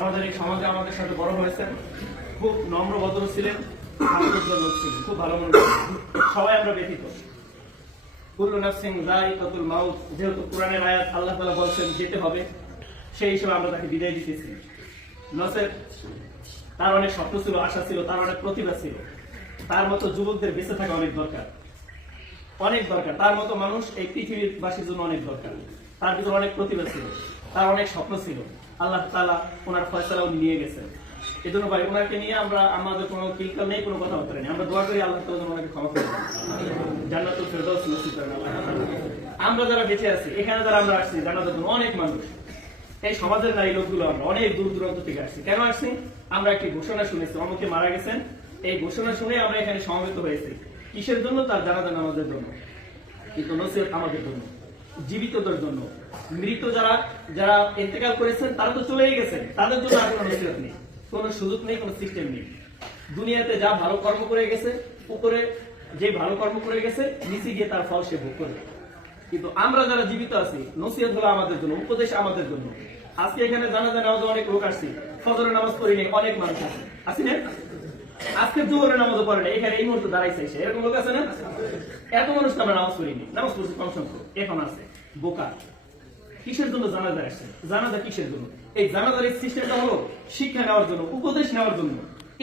আমাদের এই সমাজে আমাদের সাথে বড় হয়েছেন, খুব নম্র ভদ্র ছিলেন, খুব ভালো মনে সবাই আমরা ব্যতীত। কুল্লু নাফসিন যায়িকাতুল মাউত, যেহেতু কোরআনের আয়াত আল্লাহ তাআলা বলছেন যেতে হবে, সেই হিসেবে আমরা তাকে বিদায় দিতেছি। নসের তার অনেক স্বপ্ন ছিল, আশা ছিল, তার অনেক প্রতিভা ছিল। তার মতো যুবকদের বেঁচে থাকা অনেক দরকার, অনেক দরকার। তার মতো মানুষ এই পৃথিবীর বাসীর জন্য অনেক দরকার। তার ভিতরে অনেক প্রতিভা ছিল, তার অনেক স্বপ্ন ছিল। আল্লাহ তাআলা ওনার ফয়সালা উনি নিয়ে গেছেন। এই জন্য ভাই ওনাকে নিয়ে আমরা আমাদের কোনো কিলকাল নেই, কোনো কথা বলতে নেই। আমরা দোয়া করি আল্লাহ তাআলা ওনাকে ক্ষমা করে দেন, জান্নাতুল ফেরদাউস নসিব করেন আল্লাহ। আমরা যারা বেঁচে আছি, এখানে যারা আমরা আসছি, জান্নাতের জন্য অনেক মানুষ, এই সমাজের না এই লোকগুলো আমরা অনেক দূর দূরান্ত থেকে আসছি। কেন আসছি? আমরা একটি ঘোষণা শুনেছি, অমুকে মারা গেছেন। এই ঘোষণা শুনে আমরা এখানে সমবেত হয়েছি। কিসের জন্য? তার জানাজা নামাজের জন্য, কিন্তু নসিহত আমাদের জন্য, জীবিতদের জন্য। মৃত যারা যারা ইন্তেকাল করেছেন তারা তো চলেই গেছেন, তাদের জন্য আর কোনো নসিহত নেই, কোনো সুযোগ নেই, কোনো সিস্টেম নেই। দুনিয়াতে যা ভালো কর্ম করে গেছে, উপরে যে ভালো কর্ম করে গেছে, নিচে গিয়ে তার ফল সে ভোগ করবে। কিন্তু আমরা যারা জীবিত আছি, নসিহত হলো আমাদের জন্য, উপদেশ আমাদের জন্য। আজকে এখানে জানাজা নামাজে অনেক লোক আসছি, ফজরের নামাজ পড়ি নেই, অনেক মানুষ আছে, আসি না? আজকে জোহরের নামাজও পড়ে না, এখানে এই মুহূর্তে দাঁড়াইছে, এরকম লোক আছে না? এত মানুষ আমরা নামাজ পড়িনি, নামাজ পড়ছি কম সংখ্যক, এখন আছে বোকা। কিসের জন্য জানাজা আসছে? জানাজা কিসের জন্য? এই জানাজার সিস্টেমটা হলো শিক্ষা নেওয়ার জন্য, উপদেশ নেওয়ার জন্য।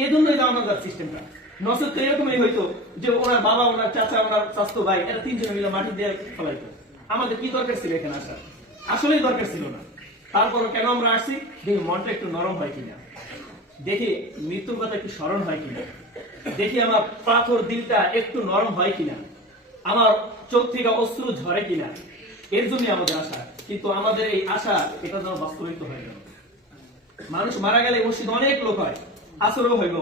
এই জন্যই জানাজার সিস্টেমটা। নসিহত তো এরকমই হইতো যে ওনার বাবা, ওনার চাচা, ওনার চাচতো ভাই, এরা তিনজনে মিলে মাটি দিয়ে ফেলাইতো। আমাদের কি দরকার ছিল এখানে আসার? আসলেই দরকার ছিল না। তারপরও কেন আমরা আসছি? দেখি মনটা একটু নরম হয় কিনা, দেখি মৃত্যুর কথা একটু স্মরণ হয় কিনা, দেখি আমার পাথর দিলটা একটু নরম হয় কিনা, আমার চোখ থেকে অশ্রু ঝরে কিনা। এর জন্যই আমাদের আশা। কিন্তু আমাদের এই আশা এটা যেন বাস্তবায়িত হয়ে গেল। মানুষ মারা গেলে মসজিদে অনেক লোক হয়, আসরও হইব,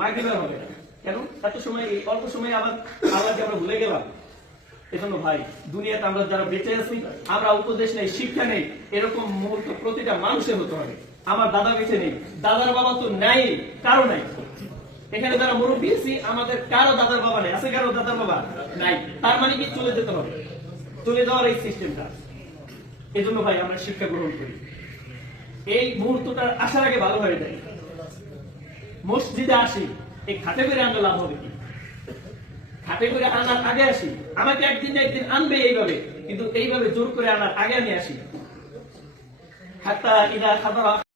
মাগরিবের হবে না। কেন? এত সময়, এই অল্প সময় আবার আল্লাহকে আমরা ভুলে গেলাম। এজন্য ভাই, দুনিয়াতে আমরা যারা বেঁচে আছি, আমরা উপদেশ নেই, শিক্ষা নেই, এরকম মুহূর্ত প্রতিটা মানুষের হতে হবে। আমার দাদা বেঁচে নেই, দাদার বাবা তো নাই, কারো নাই। এখানে যারা মুরব্বী আছি, আমাদের কারো দাদার বাবা নেই, আছে কারো দাদার বাবা নাই। তার মানে কি চলে যেতে হবে, চলে যাওয়ার এই সিস্টেমটা। এই জন্য ভাই আমরা শিক্ষা গ্রহণ করি, এই মুহূর্তটা আসার আগে ভালো হয়ে যায়। মসজিদে আসি, এই খাটে করে আনলে লাভ হবে কি? খাটে করে আনার আগে আসি, আমাকে একদিন না একদিন আনবে এইভাবে, কিন্তু এইভাবে জোর করে আনার আগে আমি আসি। হাত্তা ইদা খাতারা